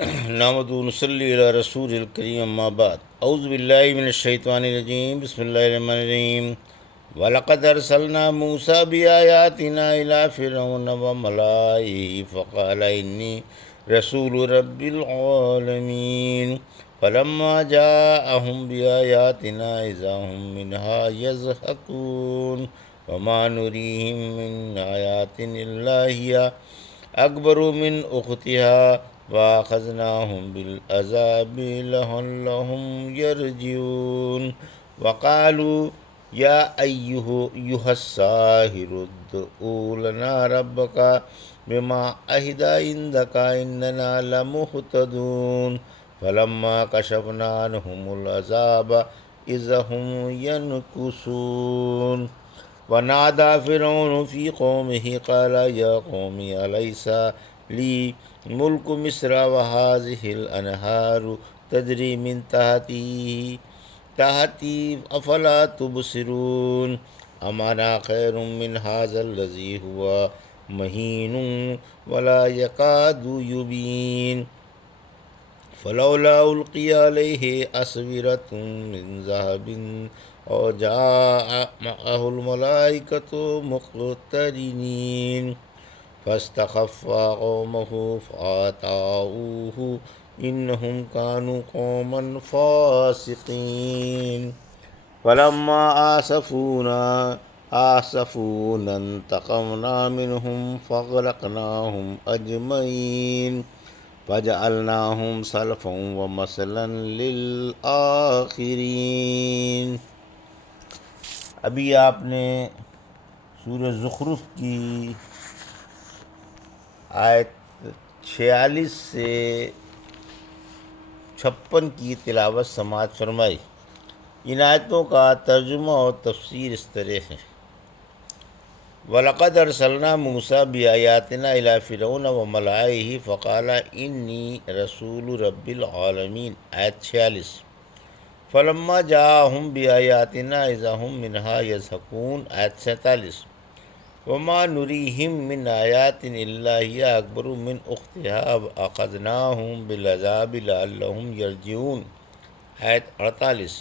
نحمد نصلی علی رسول الکریم اما بعد اعوذ باللہ من الشیطان الرجیم بسم اللہ الرحمن الرحیم وَلَقَدْ أَرْسَلْنَا مُوسَىٰ بِآيَاتِنَا إِلَىٰ فِرْعَوْنَ وَمَلَائِهِ فَقَالَ إِنِّي رَسُولُ رَبِّ الْعَالَمِينَ فَلَمَّا جَاءَهُم بِآيَاتِنَا إِذَا هُم مِّنْهَا يَضْحَكُونَ وَمَا نُرِيهِم مِّنْ آيَاتٍ إِلَّا هِيَ أكبر من أختها وأخذناهم بالعذاب لعلهم يرجعون وقالوا يا أيها الساحر ادع لنا ربك بما عهد عندك إننا لمهتدون فلما كشفنا عنهم العذاب إذا هم ينكثون ونادى فرعون في قومه قال يا قوم أليس لي ملك مصر وهذه الأنهار تجري من تحتي أفلا تبصرون أم أنا خير من هذا الذي هو مهين ولا يكاد يبين فلولا ألقي عليه أسورة من ذهب أو جاء معه الملائكة مقترنين فاستخف قومه فأطاعوه إنهم كانوا قوما فاسقين فلما آسفونا انتقمنا منهم فأغرقناهم أجمعين فجعلناهم سلفا ومثلا للآخرین۔ ابھی آپ نے سورہ زخرف کی آیت 46 سے 56 کی تلاوت سماعت فرمائی۔ ان آیتوں کا ترجمہ اور تفسیر اس طرح ہے: وَلَقَدْ أَرْسَلْنَا مُوسَىٰ بِآيَاتِنَا إِلَىٰ فِرْعَوْنَ وَمَلَائِهِ فَقَالَ إِنِّي رَسُولُ رَبِّ الْعَالَمِينَ آیت 46۔ فَلَمَّا جَاءَهُم بِآيَاتِنَا إِذَا هُم مِّنْهَا يَضْحَكُونَ آیت 47۔ وَمَا نُرِيهِم مِّنْ آيَاتٍ إِلَّا هِيَ أَكْبَرُ مِنْ أُخْتِهَا وَأَخَذْنَاهُم بِالْعَذَابِ لَعَلَّهُمْ يَرْجِعُونَ آیت 48۔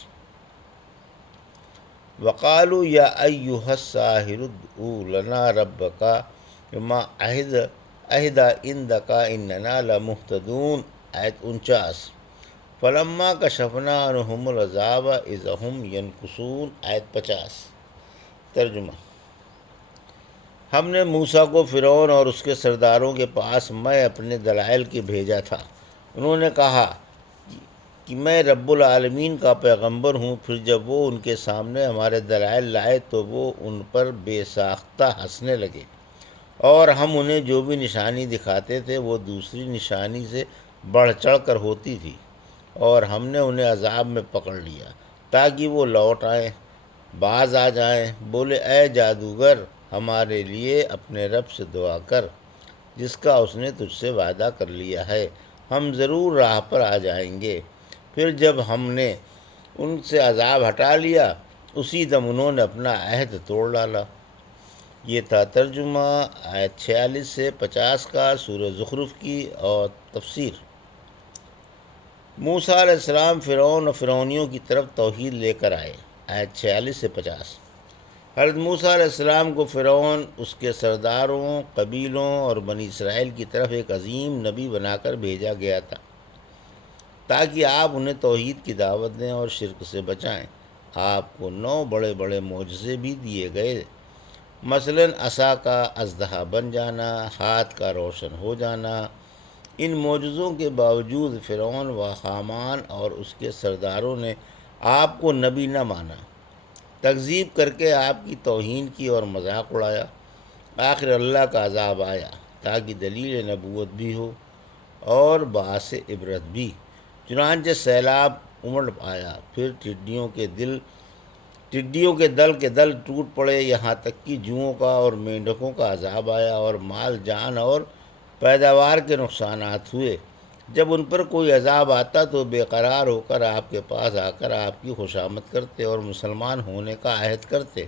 وقالوا یا ایہا الساحر ادع لنا ربک بما عہد عندک اننا لمہتدون آیت 49۔ فلما کشفنا عنہم العذاب اذا ہم ینکثون آیت 50۔ ترجمہ: ہم نے موسیٰ کو فرعون اور اس کے سرداروں کے پاس میں اپنے دلائل کے بھیجا تھا۔ انہوں نے کہا کہ میں رب العالمین کا پیغمبر ہوں۔ پھر جب وہ ان کے سامنے ہمارے دلائل لائے تو وہ ان پر بے ساختہ ہنسنے لگے، اور ہم انہیں جو بھی نشانی دکھاتے تھے وہ دوسری نشانی سے بڑھ چڑھ کر ہوتی تھی، اور ہم نے انہیں عذاب میں پکڑ لیا تاکہ وہ لوٹ آئیں، باز آ جائیں۔ بولے اے جادوگر، ہمارے لیے اپنے رب سے دعا کر جس کا اس نے تجھ سے وعدہ کر لیا ہے، ہم ضرور راہ پر آ جائیں گے۔ پھر جب ہم نے ان سے عذاب ہٹا لیا اسی دم انہوں نے اپنا عہد توڑ ڈالا۔ یہ تھا ترجمہ آیت 46 سے 50 کا سورہ زخرف کی اور تفسیر۔ موسیٰ علیہ السلام فرعون اور فرعونیوں کی طرف توحید لے کر آئے آیت 46 سے 50۔ حضرت موسیٰ علیہ السلام کو فرعون، اس کے سرداروں، قبیلوں اور بنی اسرائیل کی طرف ایک عظیم نبی بنا کر بھیجا گیا تھا تاکہ آپ انہیں توحید کی دعوت دیں اور شرک سے بچائیں۔ آپ کو 9 بڑے بڑے معجزے بھی دیے گئے، مثلاً عصا کا اژدہا بن جانا، ہاتھ کا روشن ہو جانا۔ ان معجزوں کے باوجود فرعون و حامان اور اس کے سرداروں نے آپ کو نبی نہ مانا، تکذیب کر کے آپ کی توہین کی اور مذاق اڑایا۔ آخر اللہ کا عذاب آیا تاکہ دلیل نبوت بھی ہو اور باعث عبرت بھی۔ چنانچہ سیلاب امڑ آیا، پھر ٹڈیوں کے دل کے دل ٹوٹ پڑے، یہاں تک کہ جوؤں کا اور مینڈکوں کا عذاب آیا، اور مال جان اور پیداوار کے نقصانات ہوئے۔ جب ان پر کوئی عذاب آتا تو بے قرار ہو کر آپ کے پاس آ کر آپ کی خوشامد کرتے اور مسلمان ہونے کا عہد کرتے،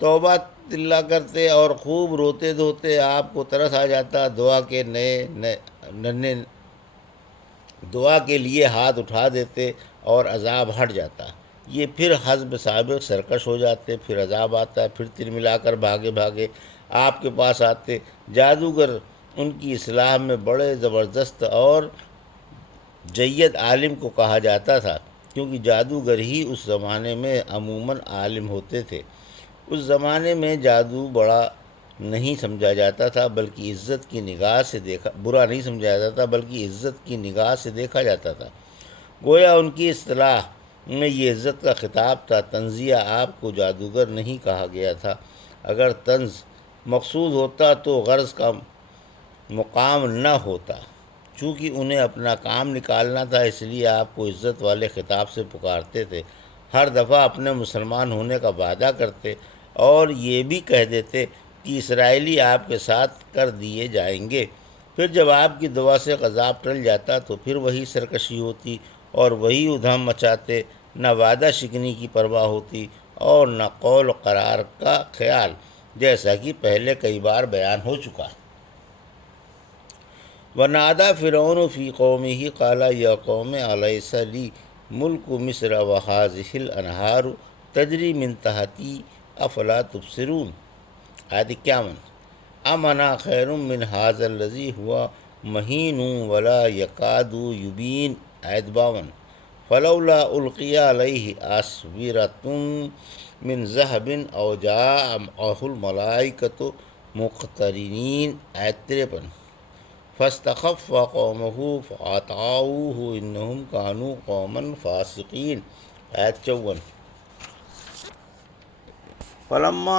توبہ اللہ کرتے اور خوب روتے دھوتے۔ آپ کو ترس آ جاتا، دعا کے نئے دعا کے لیے ہاتھ اٹھا دیتے اور عذاب ہٹ جاتا۔ یہ پھر حزب سابق سرکش ہو جاتے، پھر عذاب آتا، پھر تل ملا کر بھاگے بھاگے آپ کے پاس آتے۔ جادوگر ان کی اصلاح میں بڑے زبردست اور جید عالم کو کہا جاتا تھا، کیونکہ جادوگر ہی اس زمانے میں عموماً عالم ہوتے تھے۔ اس زمانے میں جادو بڑا نہیں سمجھا جاتا تھا، بلکہ عزت کی نگاہ سے دیکھا برا نہیں سمجھا جاتا تھا بلکہ عزت کی نگاہ سے دیکھا جاتا تھا۔ گویا ان کی اصطلاح میں یہ عزت کا خطاب تھا۔ طنزیہ آپ کو جادوگر نہیں کہا گیا تھا۔ اگر طنز مقصود ہوتا تو غرض کا مقام نہ ہوتا۔ چونکہ انہیں اپنا کام نکالنا تھا، اس لیے آپ کو عزت والے خطاب سے پکارتے تھے۔ ہر دفعہ اپنے مسلمان ہونے کا وعدہ کرتے اور یہ بھی کہہ دیتے کہ اسرائیلی آپ کے ساتھ کر دیے جائیں گے۔ پھر جب آپ کی دعا سے عذاب ٹل جاتا تو پھر وہی سرکشی ہوتی اور وہی ادھم مچاتے، نہ وعدہ شکنی کی پرواہ ہوتی اور نہ قول و قرار کا خیال، جیسا کہ پہلے کئی بار بیان ہو چکا۔ وَنَادَىٰ فِرْعَوْنُ فِي قَوْمِهِ قَالَ يَا قَوْمِ أَلَيْسَ لِي مُلْكُ مِصْرَ وَهَٰذِهِ الْأَنْهَارُ تَجْرِي مِن تَحْتِي أَفَلَا تُبْصِرُونَ۔ آیت 51۔ أَمْ أَنَا خَيْرٌ مِّنْ هَٰذَا الَّذِي هُوَ مَهِینٌ وَلَا يَكَادُ يُبِینُ۔ آیت 52۔ فَلَوْلَا أُلْقِیَ عَلَيْهِ أَسْوِرَةٌ مِّن ذَهَبٍ أَوْ جَاءَ مَعَهُ الْمَلَائِکَةُ مُقْتَرِنِینَ۔ آیت 53۔ فاستخف قومه فأطاعوه إنهم كانوا قوما فاسقين۔ آیت 54۔ فلما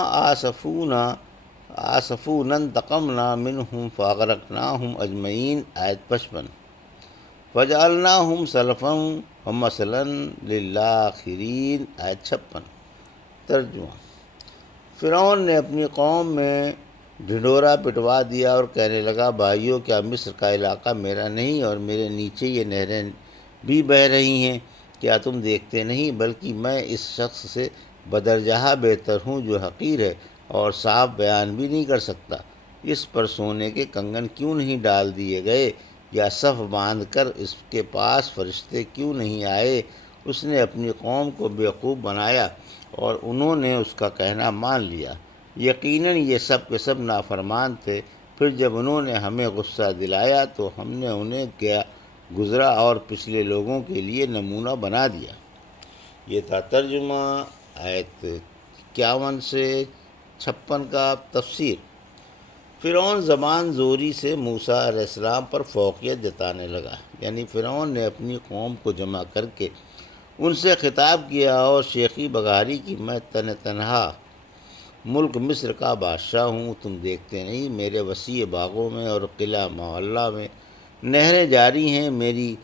آسفونا انتقمنا منهم فأغرقناهم أجمعين۔ آیت 55۔ فجعلناهم سلفا ومثلا للآخرين۔ آیت 56۔ ترجمہ۔ فرعون نے اپنی قوم میں ڈھنڈورا پٹوا دیا اور کہنے لگا، بھائیو، کیا مصر کا علاقہ میرا نہیں اور میرے نیچے یہ نہریں بھی بہہ رہی ہیں؟ کیا تم دیکھتے نہیں؟ بلکہ میں اس شخص سے بدرجہ بہتر ہوں جو حقیر ہے اور صاف بیان بھی نہیں کر سکتا۔ اس پر سونے کے کنگن کیوں نہیں ڈال دیے گئے یا صف باندھ کر اس کے پاس فرشتے کیوں نہیں آئے؟ اس نے اپنی قوم کو بیوقوف بنایا اور انہوں نے اس کا کہنا مان لیا۔ یقیناً یہ سب کے سب نافرمان تھے۔ پھر جب انہوں نے ہمیں غصہ دلایا تو ہم نے انہیں کیا گزرا اور پچھلے لوگوں کے لیے نمونہ بنا دیا۔ یہ تھا ترجمہ آیت 51 سے 56 کا تفسیر۔ فرعون زبان زوری سے موسیٰ علیہ السلام پر فوقیت جتانے لگا، یعنی فرعون نے اپنی قوم کو جمع کر کے ان سے خطاب کیا اور شیخی بغاری کی، میں تنہا ملک مصر کا بادشاہ ہوں، تم دیکھتے نہیں میرے وسیع باغوں میں اور قلعہ معلیٰ میں نہریں جاری ہیں، میری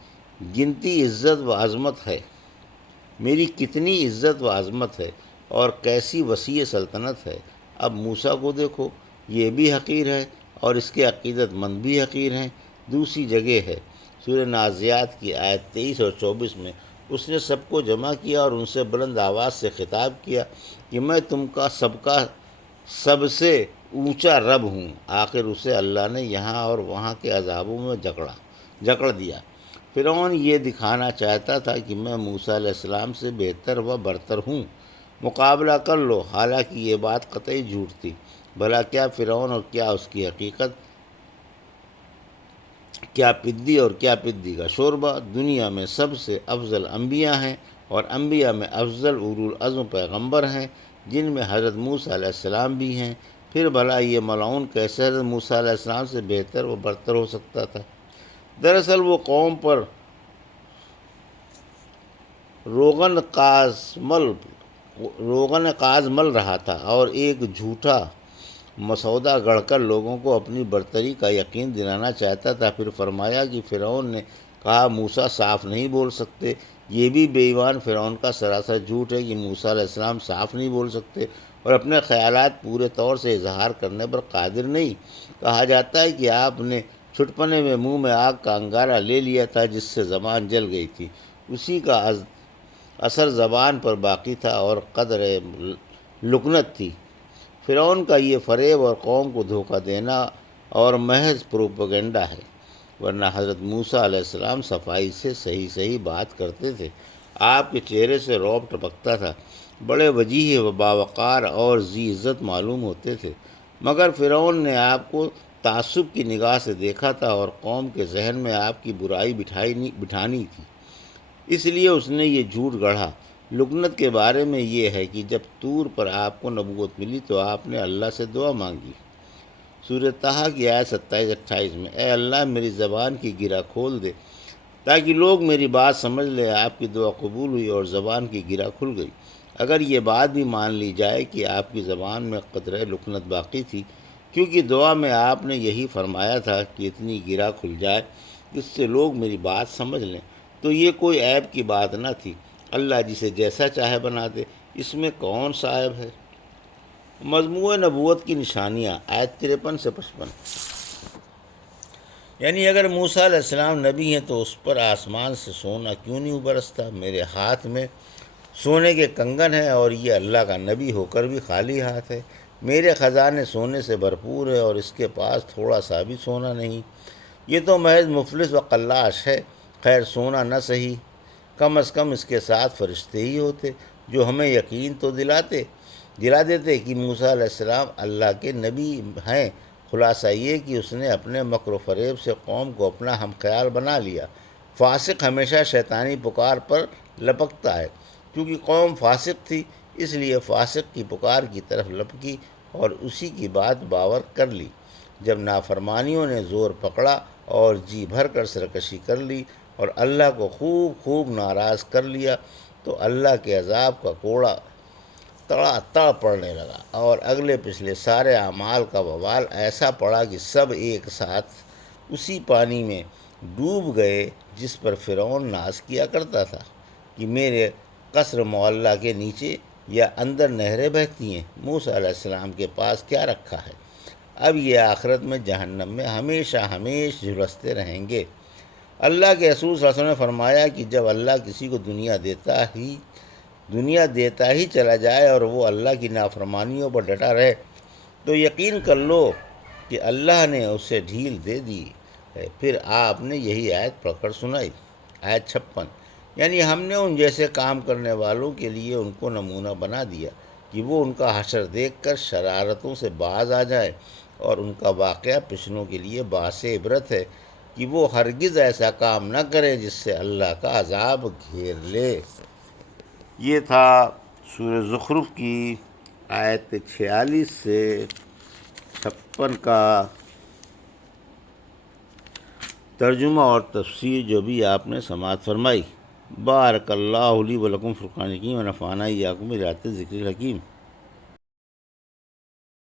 گنتی عزت و عظمت ہے، میری کتنی عزت و عظمت ہے اور کیسی وسیع سلطنت ہے۔ اب موسیٰ کو دیکھو، یہ بھی حقیر ہے اور اس کے عقیدت مند بھی حقیر ہیں۔ دوسری جگہ ہے سورہ نازعات کی آیت 23 اور 24 میں اس نے سب کو جمع کیا اور ان سے بلند آواز سے خطاب کیا کہ میں تم کا سب سے اونچا رب ہوں۔ آخر اسے اللہ نے یہاں اور وہاں کے عذابوں میں جکڑ دیا۔ فرعون یہ دکھانا چاہتا تھا کہ میں موسیٰ علیہ السلام سے بہتر و برتر ہوں، مقابلہ کر لو، حالانکہ یہ بات قطعی جھوٹ تھی۔ بھلا کیا فرعون اور کیا اس کی حقیقت، کیا پدی اور کیا پدی کا شوربہ دنیا میں سب سے افضل انبیاء ہیں اور انبیاء میں افضل اولو العزم پیغمبر ہیں، جن میں حضرت موسیٰ علیہ السلام بھی ہیں۔ پھر بھلا یہ ملعون کیسے حضرت موسیٰ علیہ السلام سے بہتر و برتر ہو سکتا تھا؟ دراصل وہ قوم پر روغن قاز مل رہا تھا اور ایک جھوٹا مسودہ گڑھ کر لوگوں کو اپنی برتری کا یقین دلانا چاہتا تھا۔ پھر فرمایا کہ فرعون نے کہا موسیٰ صاف نہیں بول سکتے۔ یہ بھی بے ایمان فرعون کا سراسر جھوٹ ہے کہ موسیٰ علیہ السلام صاف نہیں بول سکتے اور اپنے خیالات پورے طور سے اظہار کرنے پر قادر نہیں۔ کہا جاتا ہے کہ آپ نے چھٹپنے میں منہ میں آگ کا انگارہ لے لیا تھا جس سے زبان جل گئی تھی، اسی کا اثر زبان پر باقی تھا اور قدر لکنت تھی۔ فرعون کا یہ فریب اور قوم کو دھوکہ دینا اور محض پروپیگنڈا ہے۔ ورنہ حضرت موسیٰ علیہ السلام صفائی سے صحیح بات کرتے تھے، آپ کے چہرے سے رعب ٹپکتا تھا، بڑے وجیح و باوقار اور ذی عزت معلوم ہوتے تھے، مگر فرعون نے آپ کو تعصب کی نگاہ سے دیکھا تھا اور قوم کے ذہن میں آپ کی برائی بٹھانی تھی، اس لیے اس نے یہ جھوٹ گڑھا۔ لکنت کے بارے میں یہ ہے کہ جب طور پر آپ کو نبوت ملی تو آپ نے اللہ سے دعا مانگی۔ سورہ طٰہٰ کی آیت 27-28 میں، اے اللہ میری زبان کی گرہ کھول دے تاکہ لوگ میری بات سمجھ لیں۔ آپ کی دعا قبول ہوئی اور زبان کی گرہ کھل گئی۔ اگر یہ بات بھی مان لی جائے کہ آپ کی زبان میں قدرہ لکنت باقی تھی، کیونکہ دعا میں آپ نے یہی فرمایا تھا کہ اتنی گرہ کھل جائے جس سے لوگ میری بات سمجھ لیں، تو یہ کوئی عیب کی بات نہ تھی۔ اللہ جسے جیسا چاہے بنا دے، اس میں کون سا عیب ہے؟ مجموعہ نبوت کی نشانیاں، آیت 53 سے 55۔ یعنی اگر موسیٰ علیہ السلام نبی ہیں تو اس پر آسمان سے سونا کیوں نہیں برستا؟ میرے ہاتھ میں سونے کے کنگن ہیں اور یہ اللہ کا نبی ہو کر بھی خالی ہاتھ ہے۔ میرے خزانے سونے سے بھرپور ہے اور اس کے پاس تھوڑا سا بھی سونا نہیں۔ یہ تو محض مفلس و قلاش ہے۔ خیر سونا نہ صحیح، کم از کم اس کے ساتھ فرشتے ہی ہوتے جو ہمیں یقین تو دلا دیتے کہ موسیٰ علیہ السلام اللہ کے نبی ہیں۔ خلاصہ یہ کہ اس نے اپنے مکر و فریب سے قوم کو اپنا ہم خیال بنا لیا۔ فاسق ہمیشہ شیطانی پکار پر لپکتا ہے، کیونکہ قوم فاسق تھی اس لیے فاسق کی پکار کی طرف لپکی اور اسی کی بات باور کر لی۔ جب نافرمانیوں نے زور پکڑا اور جی بھر کر سرکشی کر لی اور اللہ کو خوب ناراض کر لیا تو اللہ کے عذاب کا کوڑا تڑ پڑنے لگا اور اگلے پچھلے سارے اعمال کا وبال ایسا پڑا کہ سب ایک ساتھ اسی پانی میں ڈوب گئے جس پر فرعون ناز کیا کرتا تھا کہ میرے قصر معلیٰ کے نیچے یا اندر نہریں بہتی ہیں۔ موسیٰ علیہ السلام کے پاس کیا رکھا ہے؟ اب یہ آخرت میں جہنم میں ہمیشہ جھلستے رہیں گے۔ اللہ کے رسول صلی اللہ علیہ وسلم نے فرمایا کہ جب اللہ کسی کو دنیا دیتا ہی چلا جائے اور وہ اللہ کی نافرمانیوں پر ڈٹا رہے تو یقین کر لو کہ اللہ نے اسے ڈھیل دے دی ہے۔ پھر آپ نے یہی آیت پڑھ کر سنائی، آیت 56۔ یعنی ہم نے ان جیسے کام کرنے والوں کے لیے ان کو نمونہ بنا دیا کہ وہ ان کا حشر دیکھ کر شرارتوں سے باز آ جائیں، اور ان کا واقعہ پچھلوں کے لیے باعث عبرت ہے کہ وہ ہرگز ایسا کام نہ کریں جس سے اللہ کا عذاب گھیر لے۔ یہ تھا سورہ زخرف کی آیت 46 سے 56 کا ترجمہ اور تفسیر جو بھی آپ نے سماعت فرمائی۔ بارک اللہ لی و لکم فرقان حکیم و نفعنی ایاکم بآیات الذکر الحکیم۔